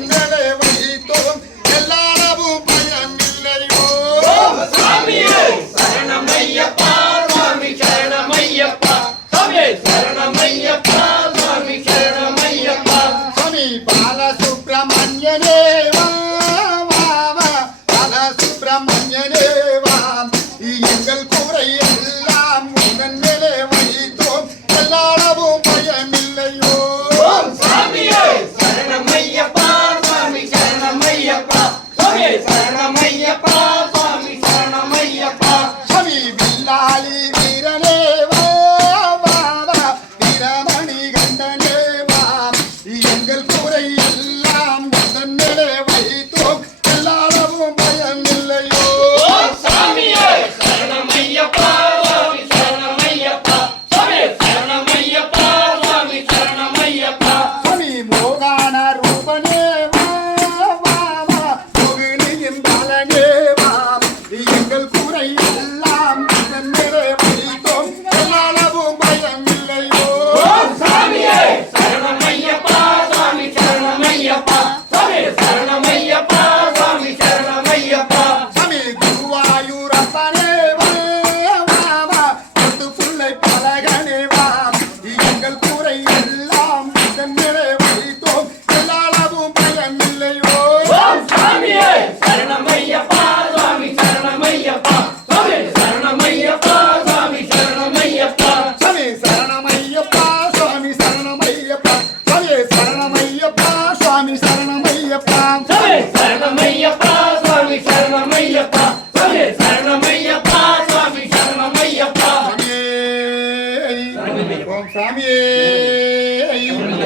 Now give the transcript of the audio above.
கண்களை வைத்தோம் எல்லாரும் சுவாமி சரணமையப்பா. சுவாமி சரணமையப்பா. శరణమయ్యప్ప. குறை எல்லாம் மேலே வைத்தோம் எல்லாளவும் பயம் இல்லையோ சாமியே! சரணம் ஐயப்பா சாமி சரணம் ஐயப்பா சாமி சரணம் ஐயப்பா சாமி சரணம் ஐயப்பா சாமி குருவாயூர் அப்பனே வாவா பத்து புள்ளை பலகனே வா. எங்கள் குறை எல்லாம் மேலே வைத்தோம் எல்லாளவும் பயம் இல்லையோ சாமியே! சரணம் ஐயப்பா ของสามี